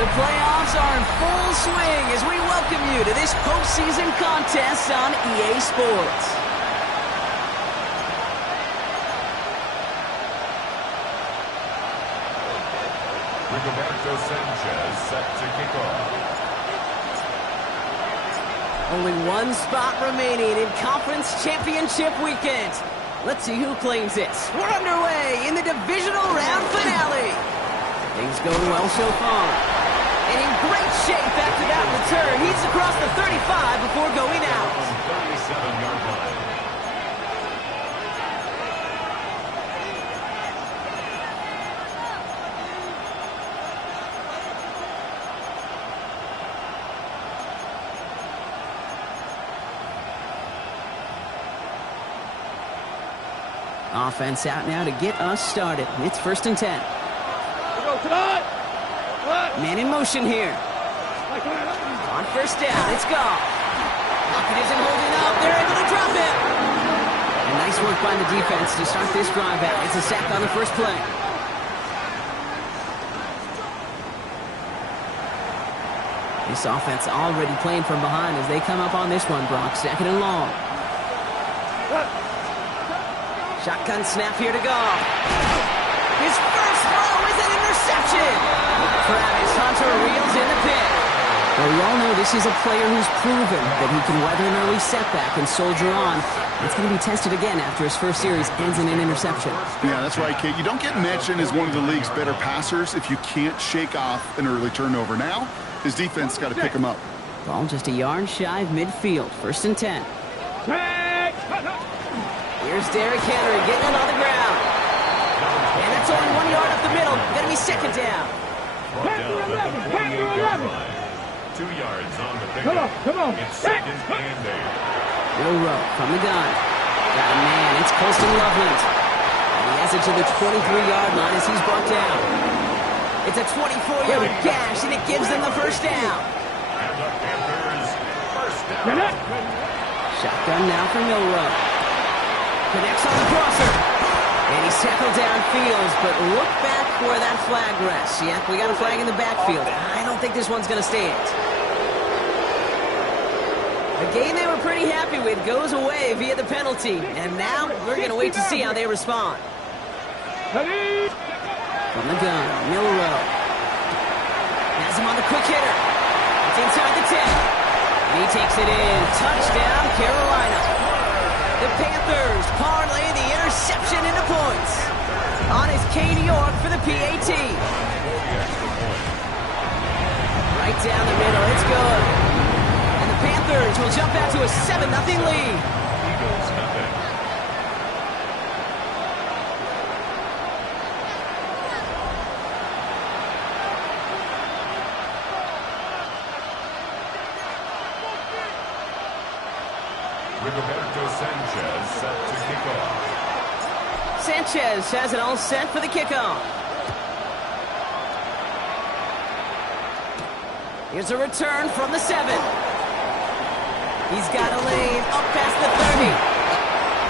The playoffs are in full swing as we welcome you to this postseason contest on EA Sports. Roberto Sanchez set to kick off. Only one spot remaining in Conference Championship Weekend. Let's see who claims it. We're underway in the divisional round finale. Things going well so far. And in great shape after that return. He's across the 35 before going out. 37-yard line. Offense out now to get us started. It's 1st and 10. Man in motion here. On 1st down, it's gone. Lockett isn't holding up. They're able to drop it. And nice work by the defense to start this drive out. It's a sack on the first play. This offense already playing from behind as they come up on this one, Brock. 2nd and long. Shotgun snap here to go. His first throw is an interception. Travis Hunter reels in the pit. Well, we all know this is a player who's proven that he can weather an early setback and soldier on. It's going to be tested again after his first series ends in an interception. Yeah, that's right, Kate. You don't get mentioned as one of the league's better passers if you can't shake off an early turnover. Now, his defense got to pick him up. Ball just a yard shy of midfield. 1st and 10. Here's Derrick Henry getting it on the ground. And that's only 1 yard up the middle. Going to be 2nd down. Brought down at the 48-yard line. 2 yards on the pickup. Come on. It's 2nd and 8. Will Rowe from the gun. Got a man. It's Colston Loveland. And he has it to the 23-yard line as he's brought down. It's a 24-yard gash, and it gives them the 1st down. And the Panthers, 1st down. Shotgun now for Milroe. Connects on the crosser. And he's tackled downfield, but look back where that flag rests. Yeah, we got a flag in the backfield. I don't think this one's going to stand. The game they were pretty happy with goes away via the penalty. And now we're going to wait to see how they respond. From the gun, Milroe. Has him on the quick hitter. It's inside the 10. And he takes it in. Touchdown, Carolina. The Panthers parlay the interception into points. On is Katie York for the PAT. Right down the middle, it's good. And the Panthers will jump out to a 7-0 lead. Eagles nothing. Roberto Sanchez set to kick off. Sanchez has it all set for the kickoff. Here's a return from the 7. He's got a lane up past the 30.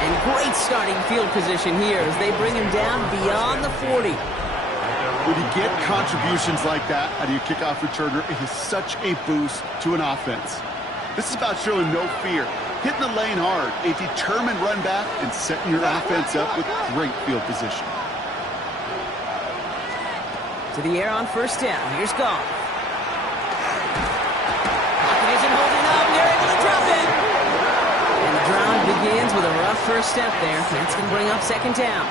And great starting field position here as they bring him down beyond the 40. When you get contributions like that out of your kickoff returner, it is such a boost to an offense. This is about showing no fear. Hitting the lane hard, a determined run back, and setting your offense up with great field position. To the air on 1st down. Here's Goff. Lockett isn't holding up. They're able to drop it. And the drive begins with a rough first step there. That's going to bring up 2nd down.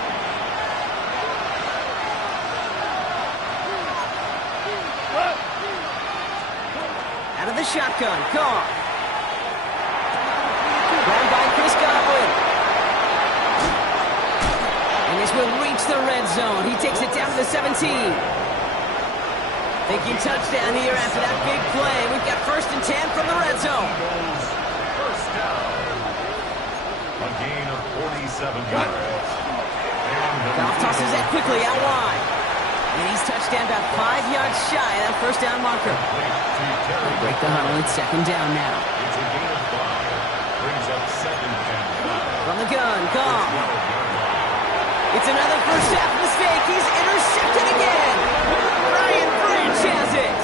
Out of the shotgun. Goff. Run by Chris Godwin. And this will reach the red zone. He takes it down to the 17. Thinking touchdown here after that big play. We've got 1st and 10 from the red zone. First down. A gain of 47 yards. Goff tosses that quickly out wide. And he's touched down about 5 yards shy of that 1st down marker. Break the huddle. It's 2nd down now. It's a gain of 5. Brings up 2nd and 5. From the gun, Goff. It's another first half mistake. He's intercepted again. Ryan Branch has it.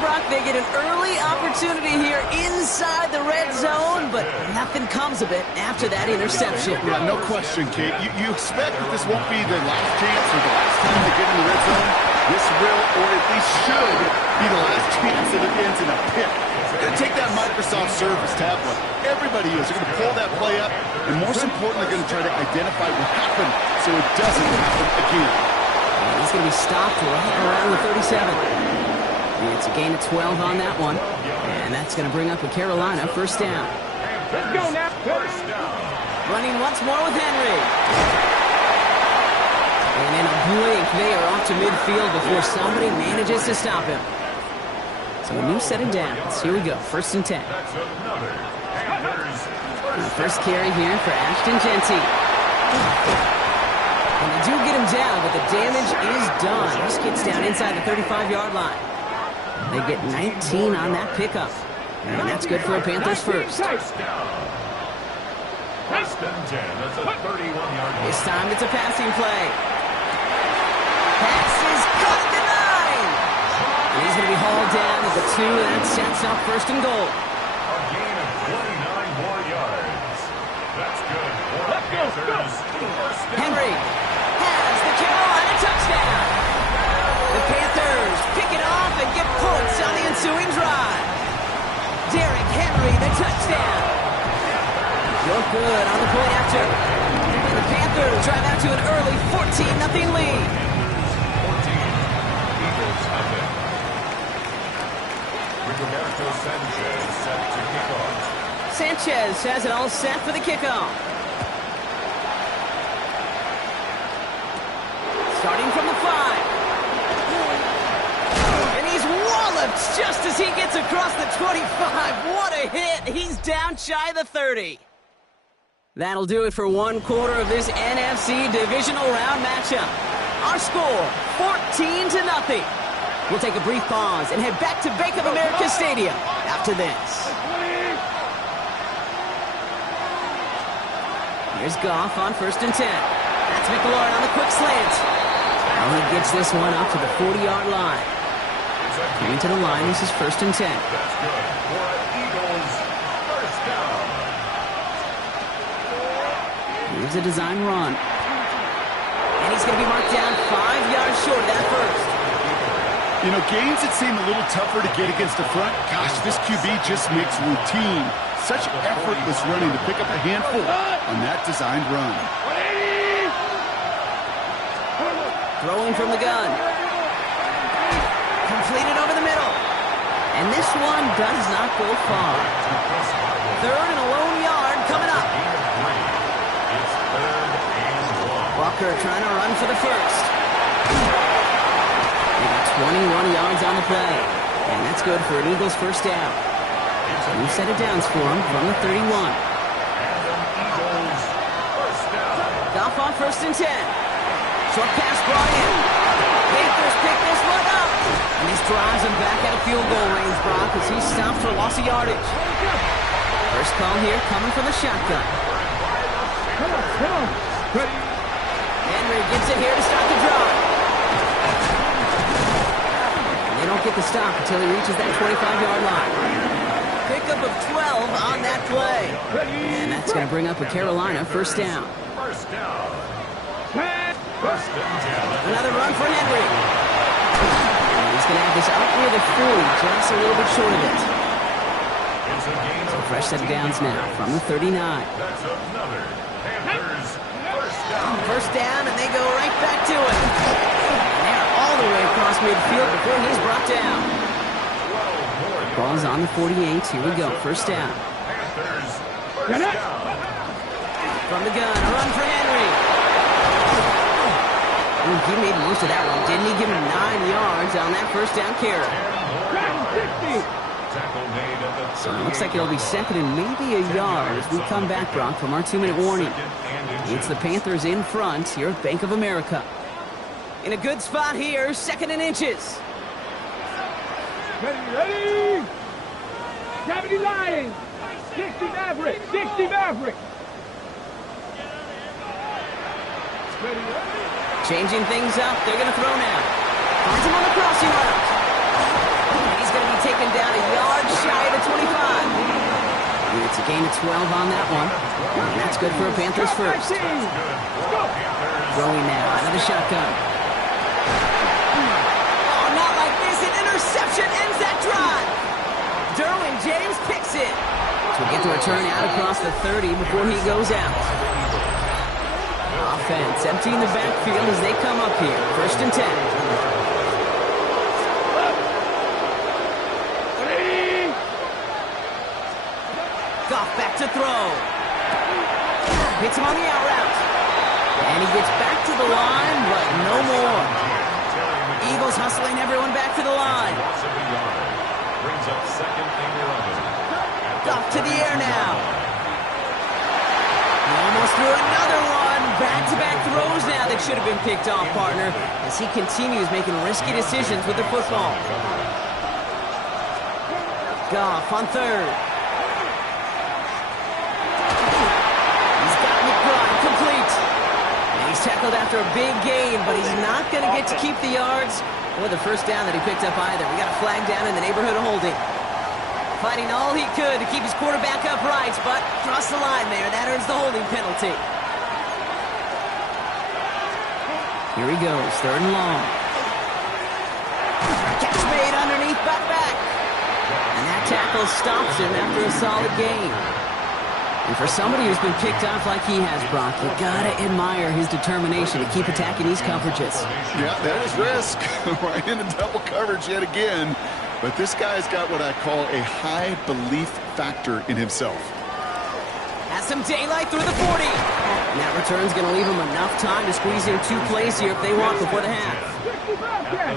Brock, they get an early opportunity here inside the red zone, but nothing comes of it after that interception. Yeah, no question, Kate. You expect that this won't be their last chance or the last time they get in the red zone. This will, or at least should, be the last chance that it ends in a pick. They're going to take that Microsoft Surface tablet. Everybody is. They're going to pull that play up, and most importantly, they're going to try to identify what happened so it doesn't happen again. He's going to be stopped right around the 37. It's a gain of 12 on that one, and that's going to bring up a Carolina first down. Let's go now. Running once more with Henry. And in a blink, they are off to midfield before somebody manages to stop him. So a new set of downs. Here we go, first and 10. And the first carry here for Ashton Genty. And they do get him down, but the damage is done. This gets down inside the 35-yard line. They get 19 on that pickup. And that's good for a Panthers first. First and 10. That's a 31-yard line. This time it's a passing play. Pass is caught at the 9. And he's going to be hauled down at the 2, and that sets up first and goal. A gain of 29 more yards. That's good for the Panthers. First down. Henry has the Carolina touchdown. The Panthers pick it off and get points on the ensuing drive. Derrick Henry, the touchdown. You're good on the point after. And the Panthers drive out to an early 14-0 lead. 14. Eagles have it. Rigoberto Sanchez set to kick off. Sanchez has it all set for the kickoff. Starting from the 5. And he's walloped just as he gets across the 25. What a hit. He's down shy of the 30. That'll do it for one quarter of this NFC divisional round matchup. Our score, 14-0. We'll take a brief pause and head back to Bank of America Stadium after this. Here's Goff on first and 10. That's McLaurin on the quick slant. And he gets this one up to the 40-yard line. Coming to the line, this is first and 10. That's good for Eagles. First down. Here's a design run. And he's going to be marked down 5 yards short of that first. You know, games that seem a little tougher to get against the front, gosh, this QB just makes routine. Such effortless running to pick up a handful on that designed run. Throwing from the gun. Completed over the middle. And this one does not go far. Third and a lone yard coming up. It's third and 1. Walker trying to run for the first. They got 21 yards on the play. And that's good for an Eagles first down. New set of downs for him from the 31. Eagles first down. Goff on first and 10. Short pass brought in. Panthers pick this one up. And this drives him back out of field goal range, Brock, as he stops for loss of yardage. First call here coming from the shotgun. Henry gets it here to start the drive. And they don't get the stop until he reaches that 25-yard line. Pickup of 12 on that play. And that's going to bring up a Carolina first down. First down. First and 10. Another run for Henry. And he's going to have this up near the 40, just a little bit short of it. It's a gain So of fresh set of downs now from the 39. That's another Panthers first down. First down, and they go right back to it. And they're all the way across midfield before he's brought down. Ball's on the 48. Here we go. First down. Panthers first down. From the gun, a run for Henry. Ooh, he made most of that one, didn't he? Give him 9 yards on that first down carry. Tackle made at the So it looks like it'll be second and maybe a yard as we come back, Brock, from our 2-minute warning. It's the Panthers in front here at Bank of America. In a good spot here, second and inches. Ready? 70 Lions. 60 Mavericks. 60 Mavericks. Ready? Changing things up. They're going to throw now. Finds him on the crossing route. He's going to be second down, a yard shy of the 25. It's a gain of 12 on that one. And that's good for a Panthers first. Throwing now out of the shotgun. Oh, not like this. An interception ends that drive. Derwin James picks it. So we get to return out across the 30 before he goes out. Offense emptying the backfield as they come up here. 1st and 10. Goff back to throw. Hits him on the out route. And he gets back to the line, but no more. Eagles hustling everyone back to the line. Brings up 2nd and 11. Goff to the air now. He almost threw another one. Back-to-back throws now that should have been picked off, partner, as he continues making risky decisions with the football. Goff on 3rd. He's tackled after a big gain, but he's not going to get to keep the yards or the first down that he picked up either. We got a flag down in the neighborhood of holding. Fighting all he could to keep his quarterback upright, but crossed the line there. That earns the holding penalty. Here he goes, 3rd and long. Catch made underneath, but back. And that tackle stops him after a solid gain. And for somebody who's been picked off like he has, Brock, you gotta admire his determination to keep attacking these coverages. Yeah, that is risk. Right into double coverage yet again. But this guy's got what I call a high belief factor in himself. Has some daylight through the 40. And that return's gonna leave him enough time to squeeze in 2 plays here if they want before the half.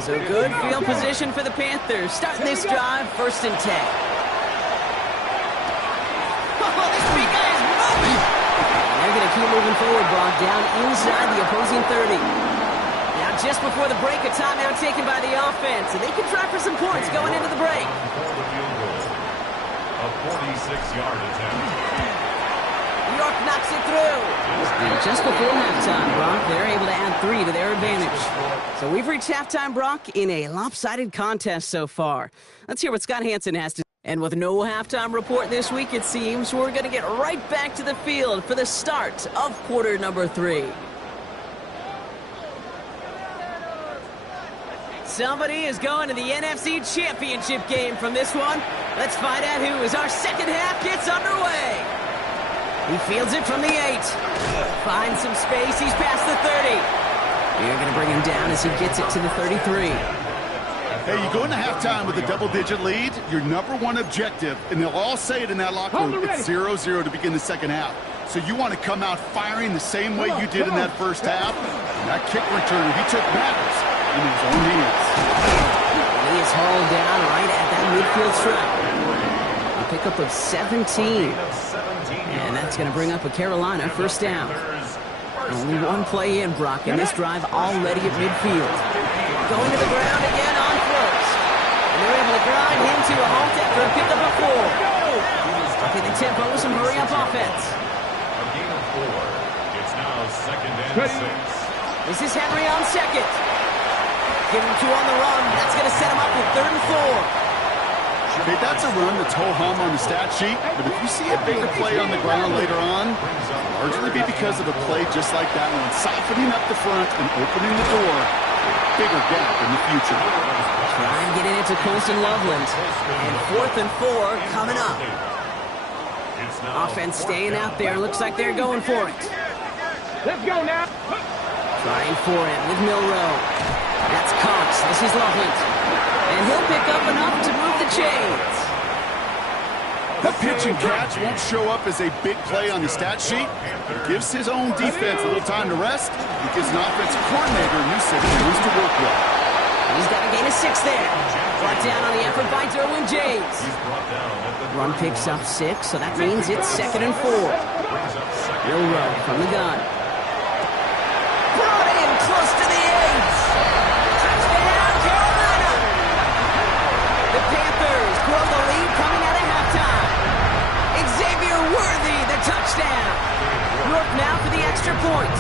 So good field position for the Panthers. Starting this drive, 1st and 10. Oh, this big guy is moving! They're going to keep moving forward, Brock, down inside the opposing 30. Now, just before the break, a timeout taken by the offense, and they can try for some points going into the break. A 46-yard attempt. New York knocks it through. And just before halftime, Brock, they're able to add 3 to their advantage. So we've reached halftime, Brock, in a lopsided contest so far. Let's hear what Scott Hansen has to say. And with no halftime report this week, it seems, we're going to get right back to the field for the start of quarter number 3. Somebody is going to the NFC Championship game from this one. Let's find out who as our second half gets underway. He fields it from the 8. Finds some space. He's past the 30. You're going to bring him down as he gets it to the 33. Hey, you go into halftime with a double-digit lead, your number 1 objective, and they'll all say it in that locker room, it's 0-0 to begin the second half. So you want to come out firing the same way you did in that first half. And that kick returner, he took matters in his own hands. He is hauled down right at that midfield stripe. A pickup of 17. And that's going to bring up a Carolina first down. Only 1 play in, Brock, and this drive already at midfield. Going to the ground again on first. And they're able to grind him to a halt after a pickup of 4. Okay, the tempo with some hurry-up offense. A gain of 4. It's now 2nd and 6. This is Henry on 2nd. Give him 2 on the run. That's going to set him up with 3rd and 4. Okay, that's a run that's ho-hum on the stat sheet, but if you see a bigger play on the ground later on, largely be because of a play just like that one, softening up the front and opening the door, bigger gap in the future. Trying to get it into Colston Loveland, and 4th and 4 coming up. Offense staying out there, looks like they're going for it. Let's go now. Trying for it with Milrow. That's Cox, this is Loveland. And he'll pick up enough to move the chains. The pitch and catch won't show up as a big play on the stat sheet. It gives his own defense a little time to rest. It gives an offensive coordinator a new set of tools to work with. He's got a gain of 6 there. Brought down on the effort by Derwin James. Run picks up 6, so that means it's 2nd and 4. Milrow from the gun. Brought in close to the 8. Touchdown, Carolina! The Panthers grow the lead coming out of halftime. Xavier Worthy, the touchdown. York now for the extra point.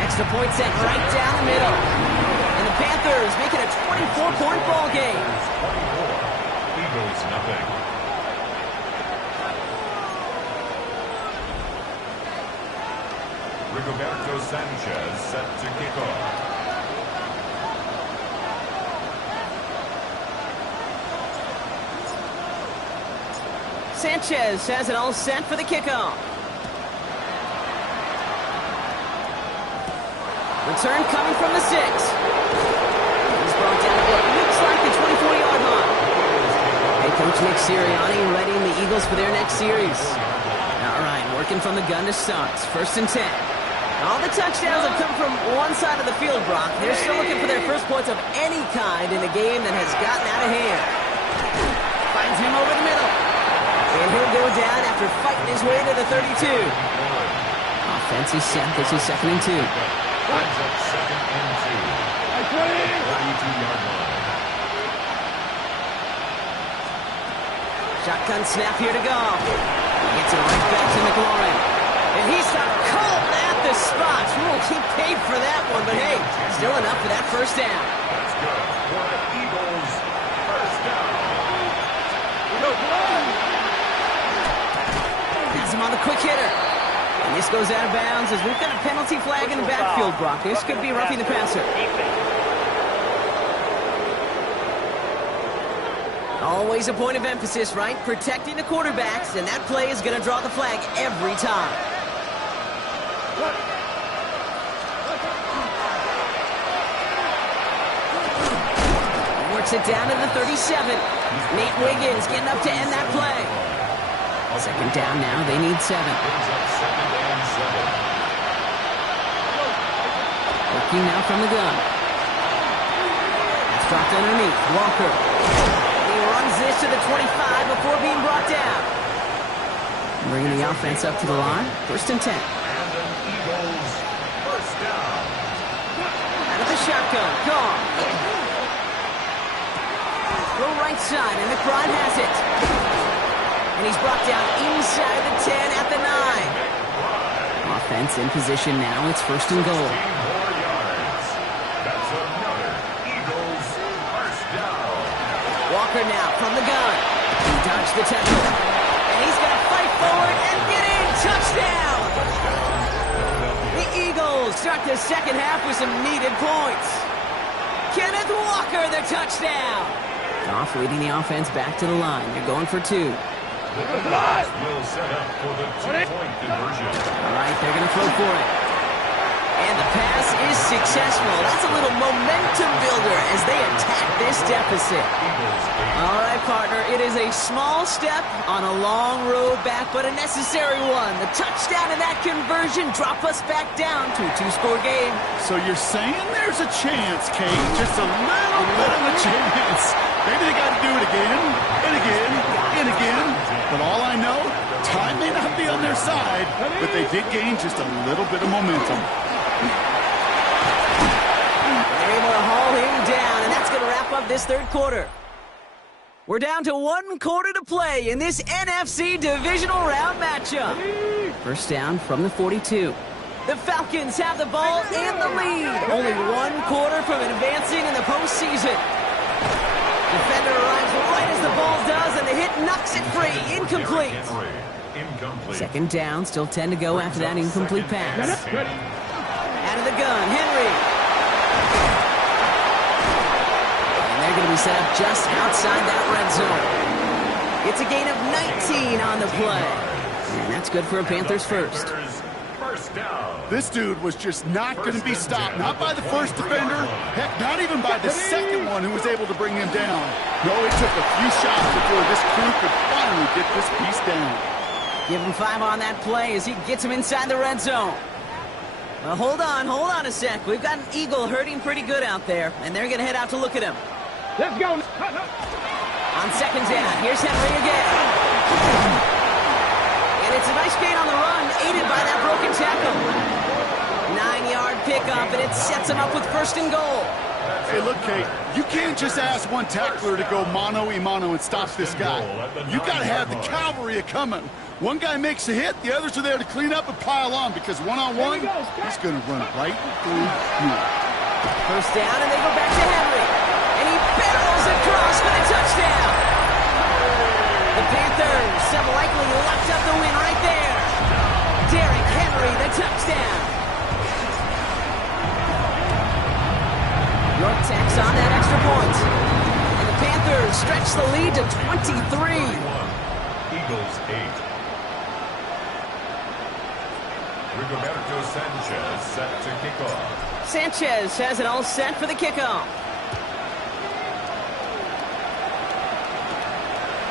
Extra point sent right down the middle. And the Panthers make it a 24-point ball game. 24. Eagles nothing. Rigoberto Sanchez set to kick off. Sanchez has it all set for the kickoff. Return coming from the 6. He's brought down to what looks like the 24-yard line. Hey, Coach Nick Sirianni readying the Eagles for their next series. All right, working from the gun to start. First and 10. All the touchdowns have come from one side of the field, Brock. They're still looking for their first points of any kind in a game that has gotten out of hand. Finds him over the middle. And he'll go down after fighting his way to the 32. Offense is set. This is 2nd and 2. Brings up 2nd and 2. 32-yard line. Shotgun snap here to go. He gets it right back to McLaurin. And he's stopped cold at the spot. He paid for that one, but hey, still enough for that first down. That's good for the Eagles. First down. Has him on the quick hitter. And this goes out of bounds as we've got a penalty flag in the backfield, Brock. This could be roughing the passer. Always a point of emphasis, right? Protecting the quarterbacks, and that play is going to draw the flag every time. Works it down to the 37. Nate Wiggins getting up to end that play. Second down now. They need 7. Working now from the gun. That's dropped underneath. Walker. He runs this to the 25 before being brought down. Bringing the offense up to the line. First and 10. And an Eagles first down. Out of the shotgun. Gone. Go right side, and McBride has it. And he's brought down inside the 10 at the 9. Offense in position now. It's first and goal. 15 more yards. That's another Eagles first down. Walker now from the gun. He dodged the tackle. And he's going to fight forward and get in. Touchdown! The Eagles start the second half with some needed points. Kenneth Walker, the touchdown. Off leading the offense back to the line. They're going for 2. The Eagles will set up for the 2-point conversion. All right, they're going to throw for it. And the pass is successful. That's a little momentum builder as they attack this deficit. All right, partner, it is a small step on a long road back, but a necessary one. The touchdown and that conversion drop us back down to a 2-score game. So you're saying there's a chance, Kate? Just a little bit of a chance. Maybe they got to do it again, and again, and again. But all I know, time may not be on their side, but they did gain just a little bit of momentum. They're able to haul him down, and that's going to wrap up this third quarter. We're down to 1 quarter to play in this NFC divisional round matchup. First down from the 42. The Falcons have the ball and the lead. Only 1 quarter from advancing in the postseason. Defender arrives right as the ball does, and the hit knocks it free. Incomplete. Second down, still 10 to go after that incomplete pass. Out of the gun, Henry. And they're going to be set up just outside that red zone. It's a gain of 19 on the play. And that's good for a Panthers first. This dude was just not going to be stopped. Not by the first defender. Heck, not even by the second one who was able to bring him down. No, it took a few shots before this crew could finally get this piece down. Give him 5 on that play as he gets him inside the red zone. Well, hold on a sec. We've got an Eagle hurting pretty good out there, and they're going to head out to look at him. Let's go. On second down, here's Henry again. And it's a nice gain on the run, aided by that broken tackle. 9-yard pickup, and it sets him up with first and goal. Hey, look, Kate, you can't just ask one tackler to go mano-a-mano and stop this guy. You got to have the cavalry coming. One guy makes a hit, the others are there to clean up and pile on, because one-on-one, he's going to run right through you. First down, and they go back to Henry. And he barrels across for the touchdown. The Panthers have likely locked up the win right there. Derrick Henry, the touchdown. York tacks on that extra point. And the Panthers stretch the lead to 23. Eagles 8. Rigoberto Sanchez set to kick off. Sanchez has it all set for the kickoff.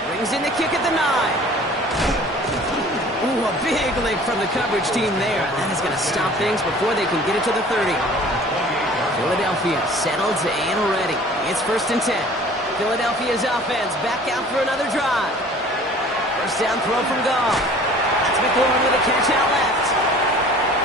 Brings in the kick at the 9. Ooh, a big lick from the coverage team there. That is going to stop things before they can get it to the 30. Philadelphia settled and ready. It's 1st and 10. Philadelphia's offense back out for another drive. First down throw from Goff. That's McLaurin with a catch out left.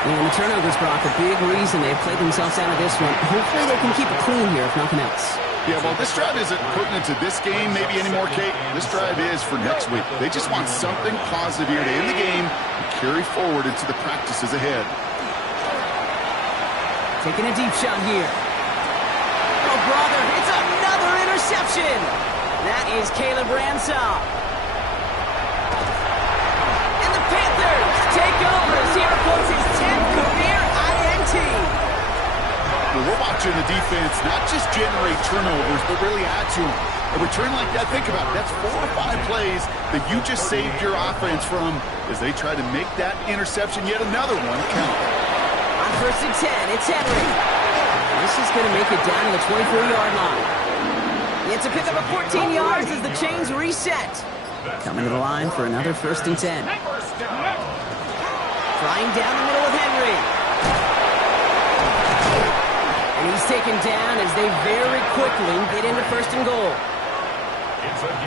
And the turnovers, Brock, a big reason they've played themselves out of this one. Hopefully they can keep it clean here, if nothing else. Yeah, well, this drive isn't pertinent to this game maybe anymore, Kate. This drive is for next week. They just want something positive here to end the game and carry forward into the practices ahead. Taking a deep shot here. Oh, brother, it's another interception. That is Caleb Ransom. And the Panthers take over as he reports his 10th career INT. Well, we're watching the defense not just generate turnovers, but really add to them. A return like that, think about it, that's 4 or 5 plays that you just saved your offense from as they try to make that interception, yet another one, count. On 1st and 10, it's Henry. This is going to make it down to the 24-yard line. It's a pickup of 14 yards as the chains reset. Coming to the line for another 1st and 10. Flying down the middle with Henry. And he's taken down as they very quickly get into 1st and goal.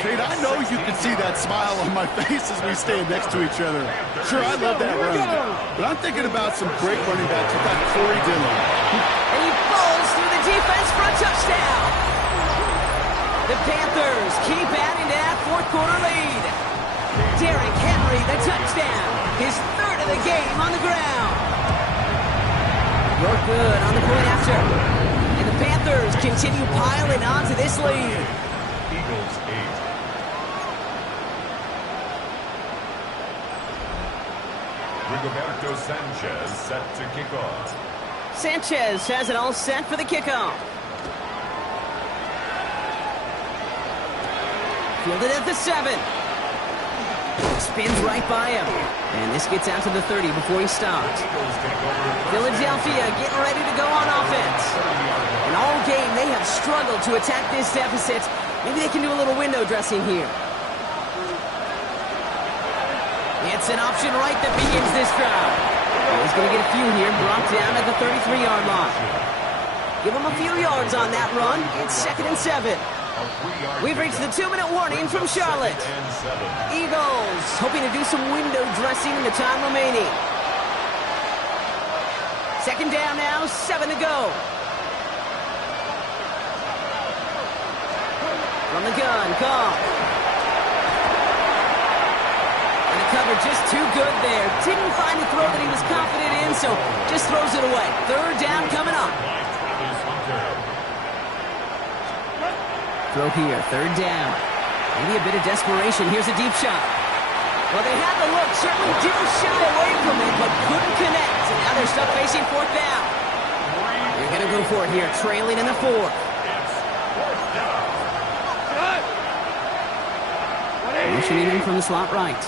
Kate, I know you can see that smile on my face as we stand next to each other. Sure, I love that run. But I'm thinking about some great running backs with that Corey Dillon. And he falls through the defense for a touchdown. The Panthers keep adding to that 4th quarter lead. Derrick Henry, the touchdown. His 3rd of the game on the ground. You're good on the point after. And the Panthers continue piling on to this lead. Eagles 8. Rigoberto Sanchez set to kick off. Sanchez has it all set for the kickoff. Fielded at the 7. Spins right by him. And this gets out to the 30 before he stops. Philadelphia getting ready to go on offense. And all game they have struggled to attack this deficit. Maybe they can do a little window dressing here. It's an option right that begins this drive. He's going to get a few here, brought down at the 33-yard line. Give him a few yards on that run. It's 2nd and 7. We've reached the 2-minute warning from Charlotte. Eagles hoping to do some window dressing in the time remaining. 2nd down now, 7 to go. From the gun, Goff. And the cover just too good there. Didn't find the throw that he was confident in, so just throws it away. 3rd down coming up. Throw here, 3rd down. Maybe a bit of desperation. Here's a deep shot. Well, they had the look, certainly didn't shy away from it, but couldn't connect. And now they're stuck facing 4th down. They're going to go for it here, trailing in the 4th. Motioning in from the slot right.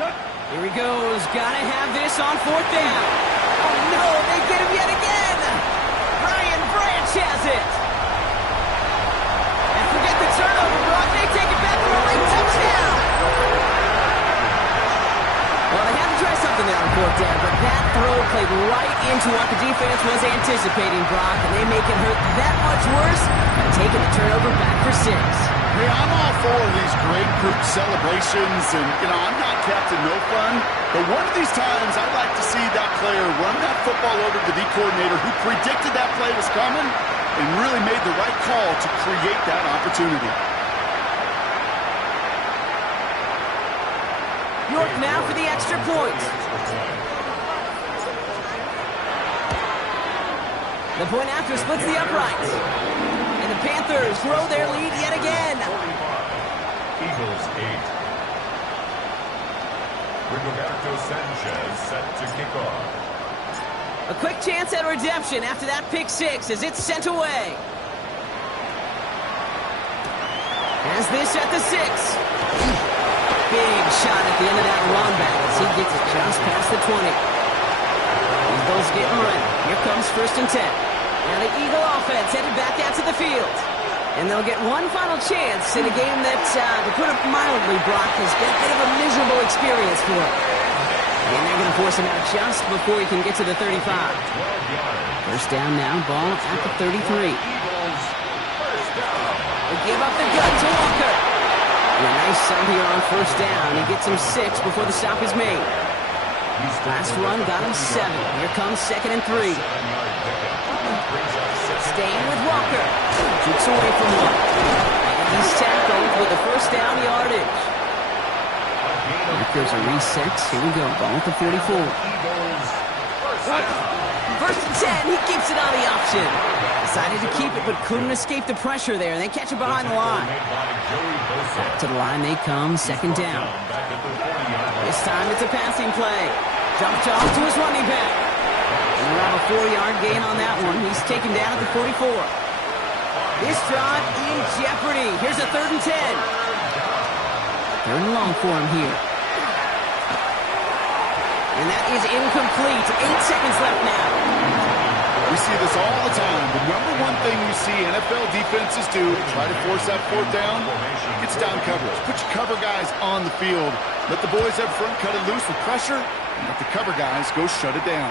Here he goes. Gotta have this on 4th down. Oh, no, they get him yet again. Brian Branch has it. And forget the turnover, Brock. They take it back for a late touchdown. Well, they had to try something there on 4th down, but that throw played right into what the defense was anticipating, Brock, and they make it hurt that much worse by taking the turnover back for 6. Hey, I'm all for these great group celebrations, and, I'm not Captain No Fun, but one of these times I'd like to see that player run that football over to the D coordinator who predicted that play was coming and really made the right call to create that opportunity. York now for the extra point. The point after splits the uprights. And the Panthers grow their lead yet again. 45. Eagles 8. Rigoberto Sanchez set to kick off. A quick chance at redemption after that pick six as it's sent away. Has this at the 6. Big shot at the end of that run back as he gets it just past the 20. Eagles getting ready. Here comes 1st and 10. Now the Eagle offense headed back out to the field. And they'll get one final chance in a game that, to put it mildly, Brock, has been a bit of a miserable experience for him. And they're going to force him out just before he can get to the 35. 1st down now, ball at the 33. They give up the gun to Walker. And a nice sub here on 1st down. He gets him 6 before the stop is made. Last run got him 7. Here comes 2nd and 3. Staying with Walker. Shoots away from one. And he's tackled with the 1st down yardage. There's a reset. Here we go. Ball at the 44. 1st and 10. He keeps it on the option. Decided to keep it, but couldn't escape the pressure there. And they catch it behind the line. Back to the line they come. 2nd down. This time it's a passing play. Jumped off to his running back. And around a 4-yard gain on that one. He's taken down at the 44. This drive in jeopardy. Here's a 3rd and 10. 3rd and long for him here. And that is incomplete. 8 seconds left now. We see this all the time. The number one thing you see NFL defenses do, try to force that 4th down, it's down coverage. Put your cover guys on the field. Let the boys up front cut it loose with pressure, and let the cover guys go shut it down.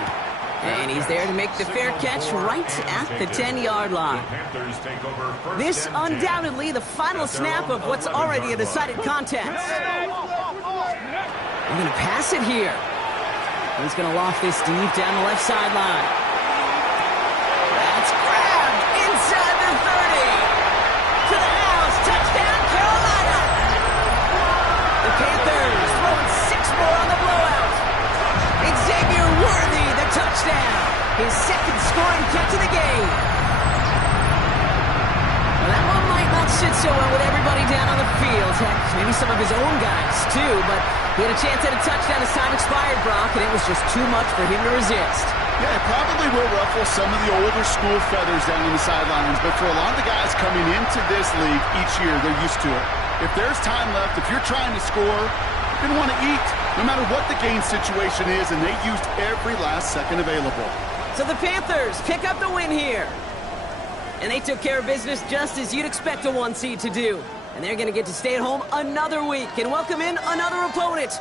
And he's there to make the fair catch right at the 10-yard line. This undoubtedly the final snap of what's already a decided contest. They're going to pass it here. He's going to loft this deep down the left sideline. That's grabbed inside the 30. To the house. Touchdown, Carolina. The Panthers throwing 6 more on the blowout. Xavier Worthy, the touchdown. His 2nd scoring catch of the game. Well, that one might not sit so well with everybody down on the field. Heck, maybe some of his own guys, too. But he had a chance at a touchdown as time expired, Brock, and it was just too much for him to resist. Yeah, it probably will ruffle some of the older school feathers down on the sidelines, but for a lot of the guys coming into this league each year, they're used to it. If there's time left, if you're trying to score, you're going to want to eat, no matter what the game situation is, and they used every last second available. So the Panthers pick up the win here. And they took care of business just as you'd expect a 1 seed to do. And they're going to get to stay at home another week and welcome in another opponent.